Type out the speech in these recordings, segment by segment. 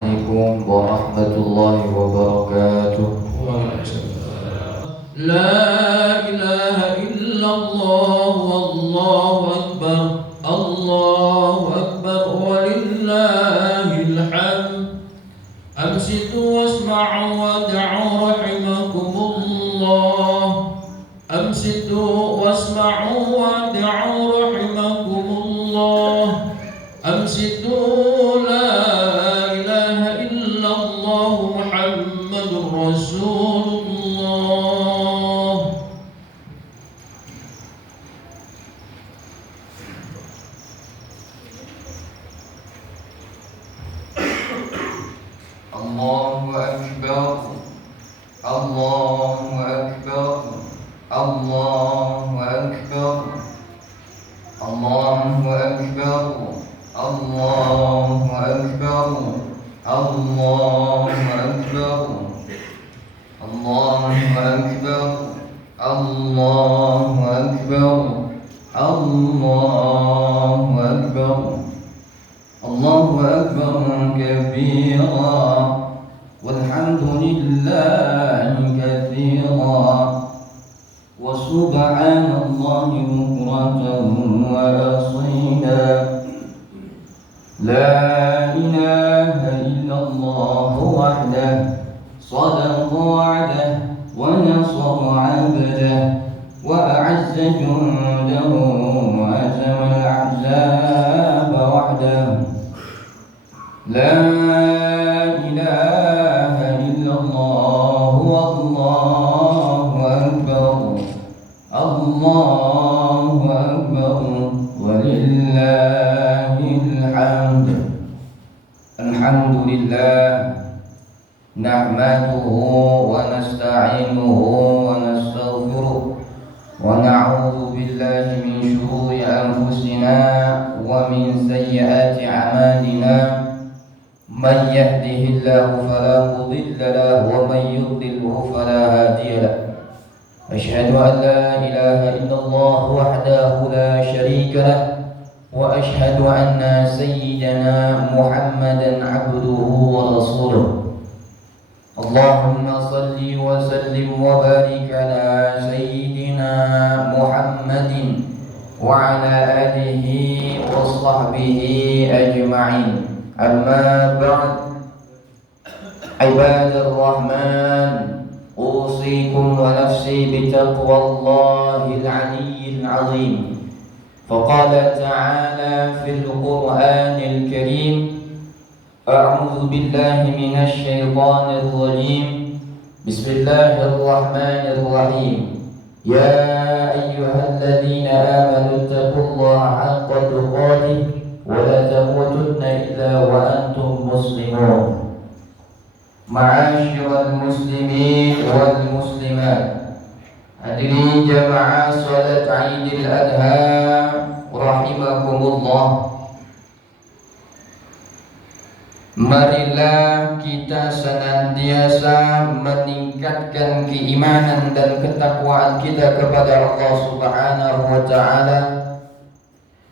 Assalamualaikum warahmatullahi wabarakatuh. La ilaha illallah wallahu akbar. Allahu akbar walillahil hamd. Amsitu wasma'u wad'u rahimakumullah. Amsitu wasma'u wad'u rahimakumullah. Amsitu la ilaha illallah Muhammadur Rasulullah. Allahu akbar. Allahu akbar. Allahu akbar. Allahu akbar. Allahu akbar. Allahu akbar. Allahu akbar. Allahu akbar. Allahu akbar. Allahu akbar kabira walhamdulillahi katsira wa subhanallahi bukratan wa asila. La ilaha illallah wahdahu sadaqa wa'dahu wa nasara 'abdahu wa a'azza jundahu wa hazama al-ahzaba wahdahu. La ilaha illallah wallahu akbar. Allahu akbar walillahil hamd. Alhamdulillah nahmaduhu wa nasta'inuhu wa nastaghfiruh wa na'udzu billahi min shururi anfusina wa min sayyiati a'malina. Man yahdihillahu fala mudilla lahu wa man yudlilhu fala hadiya lahu. Asyhadu an la ilaha illallah wahdahu la syarika lahu wa asyhadu anna sayyidana Muhammadan abduhu wa rasuluh. Allahumma salli wa sallim wa barik ala sayyidina Muhammadin wa ala alihi wa sahbihi ajma'in. Amma ba'd. Ibadur Rahman, usikum wa nafsi bitaqwallahil aliyyil azim. Faqala ta'ala fil Qur'anil Karim, a'udzu billahi minasy syaithanir rajim. Bismillahirrahmanirrahim. Ya ayyuhalladzina amanu taqullaha haqqa tuqatih wa la tamutunna illa wa antum muslimun. Ma'asyiral muslimin wal muslimat, hadirin jamaah salat Idul Adha rahimakumullah. Marilah kita senantiasa meningkatkan keimanan dan ketakwaan kita kepada Allah Subhanahu wa ta'ala,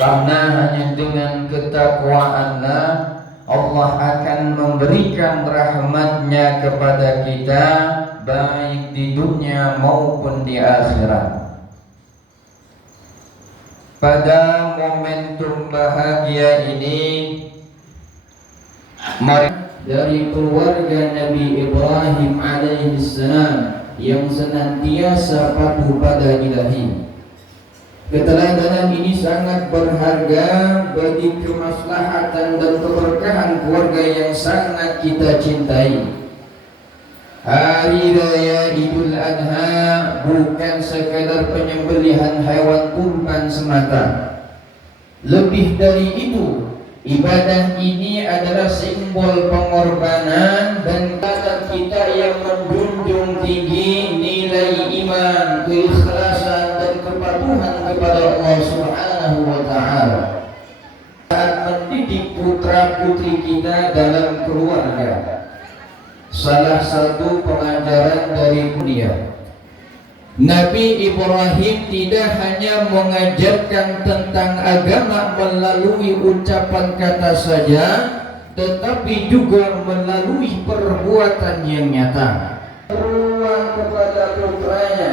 karena hanya dengan ketakwaanlah Allah akan memberikan rahmatnya kepada kita, baik di dunia maupun di akhirat. Pada momentum bahagia ini, mari dari keluarga Nabi Ibrahim alaihissalam yang senantiasa patuh pada ilahi. Keteladanan ini sangat berharga bagi kemaslahatan dan keberkahan keluarga yang sangat kita cintai. Hari Raya Idul Adha bukan sekadar penyembelihan hewan kurban semata. Lebih dari itu, ibadah ini adalah simbol pengorbanan dan kata kita yang menjunjung tinggi nilai iman, keikhlasan dan kepatuhan kepada Allah Subhanahu wa ta'ala. Saat mendidik putra-putri kita dalam keluarga, salah satu pengajaran dari dunia, Nabi Ibrahim tidak hanya mengajarkan tentang agama melalui ucapan kata saja, tetapi juga melalui perbuatan yang nyata. Ruang kepada putranya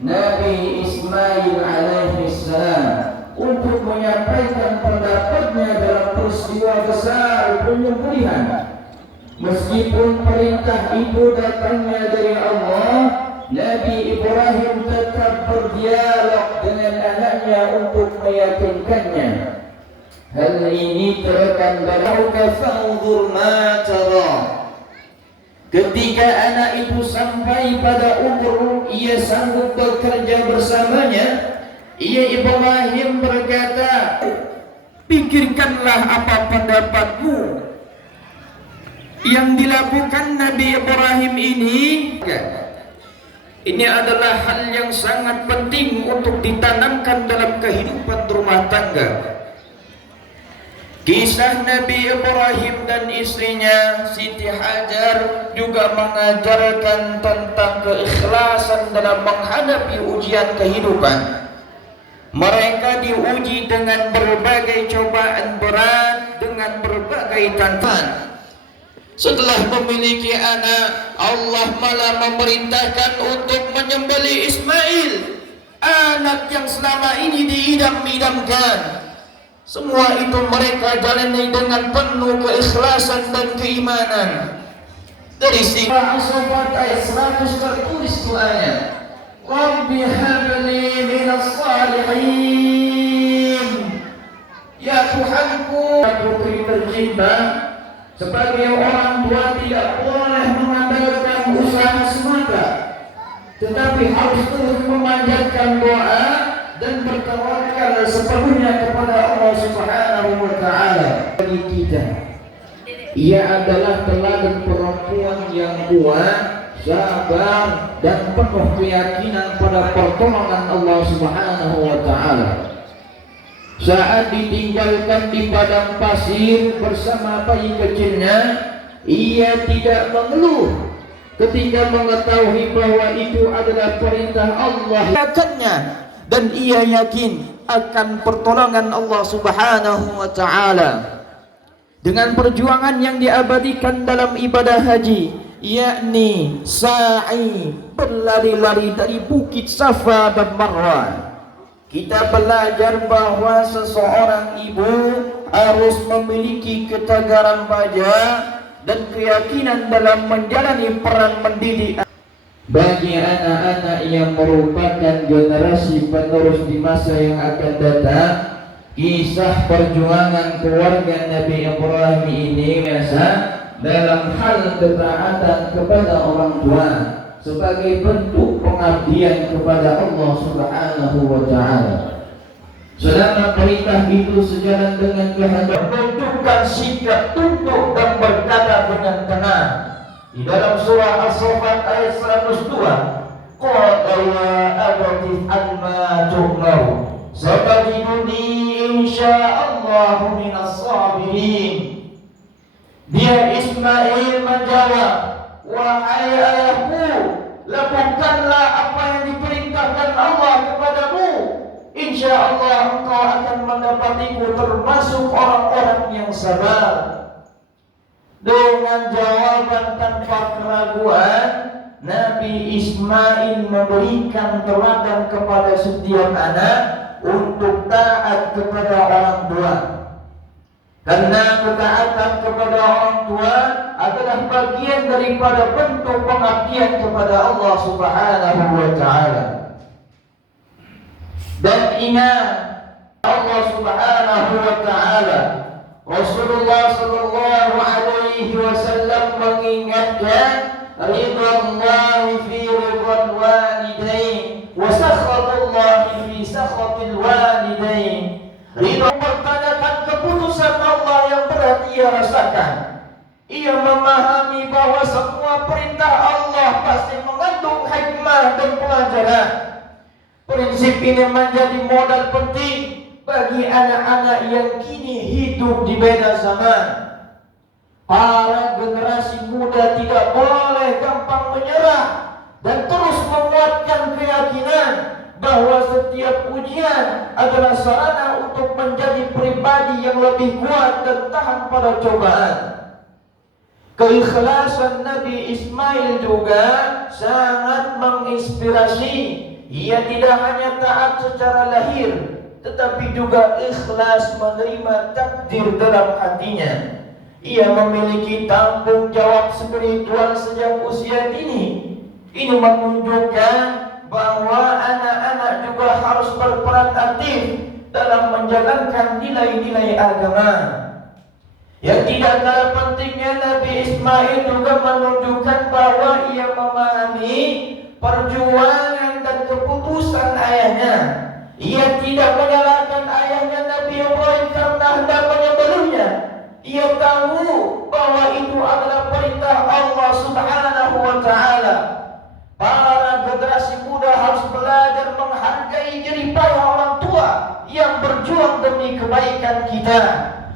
Nabi Ismail alaihissalam untuk menyampaikan pendapatnya dalam peristiwa besar penyembelihan. Meskipun perintah itu datangnya dari Allah, Nabi Ibrahim tetap berdialog dengan anaknya untuk meyakinkannya. Hal ini terekam dalam fanzur ma tara. Ketika anak itu sampai pada umur ia sanggup bekerja bersamanya, ia Ibrahim berkata, pikirkanlah apa pendapatmu. Yang dilakukan Nabi Ibrahim ini adalah hal yang sangat penting untuk ditanamkan dalam kehidupan rumah tangga. Kisah Nabi Ibrahim dan istrinya Siti Hajar juga mengajarkan tentang keikhlasan dalam menghadapi ujian kehidupan. Mereka diuji dengan berbagai cobaan berat, dengan berbagai tantangan. Setelah memiliki anak, Allah malah memerintahkan untuk menyembelih Ismail, anak yang selama ini diidam-idamkan. Semua itu mereka jalani dengan penuh keikhlasan dan keimanan. Dari surah As-Saffat ayat 100 tertulis doanya, Rabbi habli minas salihin. Ya Tuhanku, aku tercinta, sebagai orang tua tidak boleh mengandalkan usaha semata, tetapi harus terus memanjatkan doa dan bertawakal sepenuhnya kepada Allah Subhanahu wa taala. Bagi kita, ia adalah teladan perempuan yang kuat, sabar dan penuh keyakinan pada pertolongan Allah Subhanahu wa taala. Saat ditinggalkan di padang pasir bersama bayi kecilnya, ia tidak mengeluh ketika mengetahui bahwa itu adalah perintah Allah. Dan ia yakin akan pertolongan Allah Subhanahu wa taala. Dengan perjuangan yang diabadikan dalam ibadah haji, yakni sa'i, berlari-lari dari bukit Safa dan Marwah, kita belajar bahwa seseorang ibu harus memiliki ketegaran baja dan keyakinan dalam menjalani peran mendidik. Bagi anak-anak yang merupakan generasi penerus di masa yang akan datang, kisah perjuangan keluarga Nabi Ibrahim ini biasa dalam hal ketaatan kepada orang tua sebagai bentuk pengabdian kepada Allah Subhanahu wa taala. Selama perintah itu sejalan dengan kehendak, menunjukkan sikap tunduk dan berkata dengan tenang. Di dalam surah As-Saffat ayat 102, qala ya abati amma tu'mar satajiduni insyaallah minas sabirin. Dia Ismail menjawab, wahai ayahku, lakukanlah apa yang diperintahkan Allah kepadamu. Insyaallah engkau akan mendapatiku termasuk orang-orang yang sabar. Dengan jawaban tanpa keraguan, Nabi Ismail memberikan teladan kepada setiap anak untuk taat kepada orang tua. Karena ketaatan kepada orang tua adalah bagian daripada bentuk pengabdian kepada Allah Subhanahu wa taala. Dan ingat, Allah Subhanahu wa taala, Rasulullah sallallahu alaihi wasallam mengingatkan, ridwallahi fi ridwan walidain wa sakhatullahi fi sakhatil walidain. Ridha mempertanyakan keputusan Allah yang berat ia rasakan. Ia memahami bahwa semua perintah Allah pasti mengandung hikmah dan pelajaran. Prinsip ini menjadi modal penting bagi anak-anak yang kini hidup di beda zaman. Para generasi muda tidak boleh gampang menyerah dan terus menguatkan keyakinan bahwa setiap ujian adalah sarana untuk menjadi pribadi yang lebih kuat dan tahan pada cobaan. Keikhlasan Nabi Ismail juga sangat menginspirasi. Ia tidak hanya taat secara lahir, tetapi juga ikhlas menerima takdir dalam hatinya. Ia memiliki tanggung jawab spiritual sejak usia dini. Ini menunjukkan bahwa anak-anak juga harus berperan aktif dalam menjalankan nilai-nilai agama. Yang tidak kalah pentingnya, Nabi Ismail juga menunjukkan bahwa ia memahami perjuangan dan keputusan ayahnya. Ia tidak menyalahkan ayahnya Nabi Ibrahim karena hendak menyembelihnya. Ia tahu bahwa itu adalah perintah Allah Subhanahu wa Ta'ala. Para generasi muda harus belajar menghargai jerih payah orang tua yang berjuang demi kebaikan kita.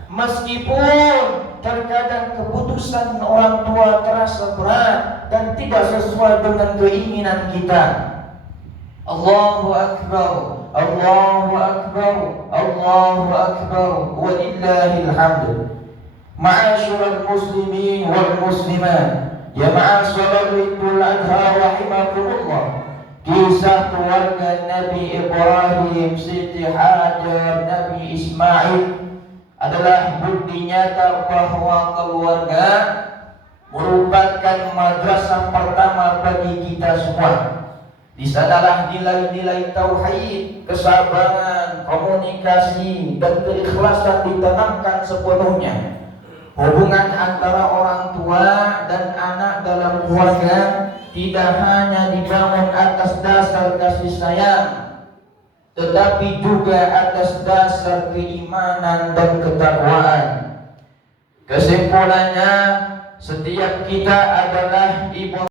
Meskipun terkadang keputusan orang tua terasa berat dan tidak sesuai dengan keinginan kita. Allahu Akbar, Allahu Akbar, Allahu Akbar, walillahil hamd. Ma'asyiral muslimin wal muslimat, ya ma'asyiral Idul Adha rahimakumullah. Kisah keluarga Nabi Ibrahim, Siti Hajar, Nabi Ismail adalah bukti nyata bahwa keluarga merupakan madrasah pertama bagi kita semua. Di sanalah nilai-nilai tauhid, kesabaran, komunikasi, dan keikhlasan ditanamkan sepenuhnya. Hubungan antara orang tua dan anak dalam keluarga tidak hanya dibangun atas dasar kasih sayang, tetapi juga atas dasar keimanan dan ketakwaan. Kesimpulannya, setiap kita adalah ibu